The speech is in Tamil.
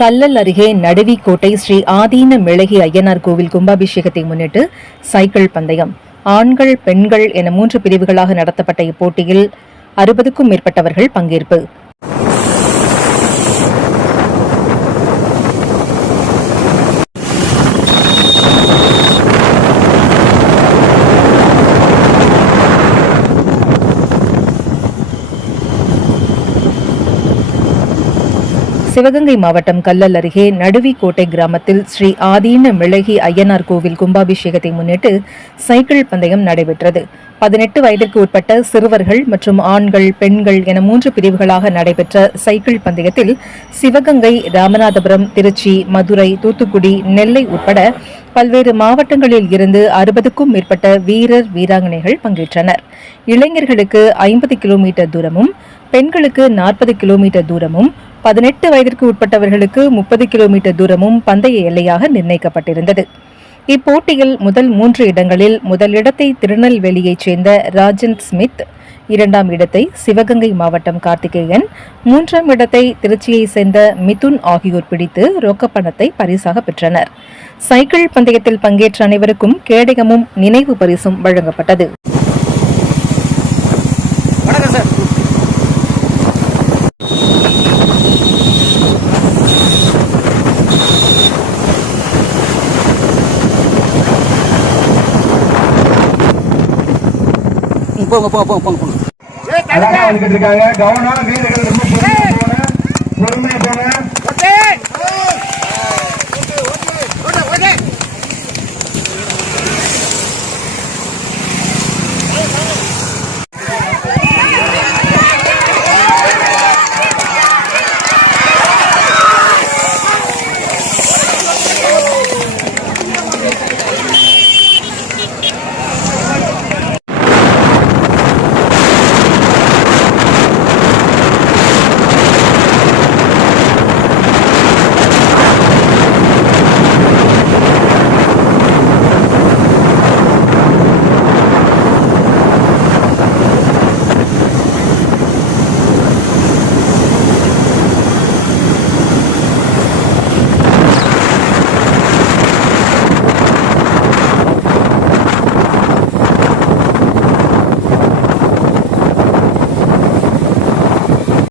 கல்லல் அருகே நடுவிக்கோட்டை ஸ்ரீ ஆதீன மிளகி ஐயனார் கோவில் கும்பாபிஷேகத்தை முன்னிட்டு சைக்கிள் பந்தயம். ஆண்கள் பெண்கள் என மூன்று பிரிவுகளாக நடத்தப்பட்ட இப்போட்டியில் அறுபதுக்கும் மேற்பட்டவர்கள் பங்கேற்பு. சிவகங்கை மாவட்டம் கல்லல் அருகே நடுவிக்கோட்டை கிராமத்தில் ஸ்ரீ ஆதீன மிளகி ஐயனார் கோவில் கும்பாபிஷேகத்தை முன்னிட்டு சைக்கிள் பந்தயம் நடைபெற்றது. பதினெட்டு வயதிற்கு உட்பட்ட சிறுவர்கள் மற்றும் ஆண்கள் பெண்கள் என மூன்று பிரிவுகளாக நடைபெற்ற சைக்கிள் பந்தயத்தில் சிவகங்கை ராமநாதபுரம் திருச்சி மதுரை தூத்துக்குடி நெல்லை உட்பட பல்வேறு மாவட்டங்களில் இருந்து அறுபதுக்கும் மேற்பட்ட வீரர் வீராங்கனைகள் பங்கேற்றனர். இளைஞர்களுக்கு ஐம்பது கிலோமீட்டர் தூரமும் பெண்களுக்கு நாற்பது கிலோமீட்டர் தூரமும் பதினெட்டு வயதிற்கு உட்பட்டவர்களுக்கு முப்பது கிலோமீட்டர் தூரமும் பந்தய எல்லையாக நிர்ணயிக்கப்பட்டிருந்தது. இப்போட்டியில் முதல் மூன்று இடங்களில் முதல் இடத்தை திருநெல்வேலியைச் சேர்ந்த ராஜன் ஸ்மித் இரண்டாம் இடத்தை சிவகங்கை மாவட்டம் கார்த்திகேயன் மூன்றாம் இடத்தை திருச்சியைச் சேர்ந்த மிதுன் ஆகியோர் பிடித்து ரொக்கப்பணத்தை பரிசாக பெற்றனர். சைக்கிள் பந்தயத்தில் பங்கேற்ற அனைவருக்கும் கேடயமும் நினைவு பரிசும் வழங்கப்பட்டது. போங்க போங்க போங்க போங்க போங்க. கவனம் வீரர்கள் ரொம்ப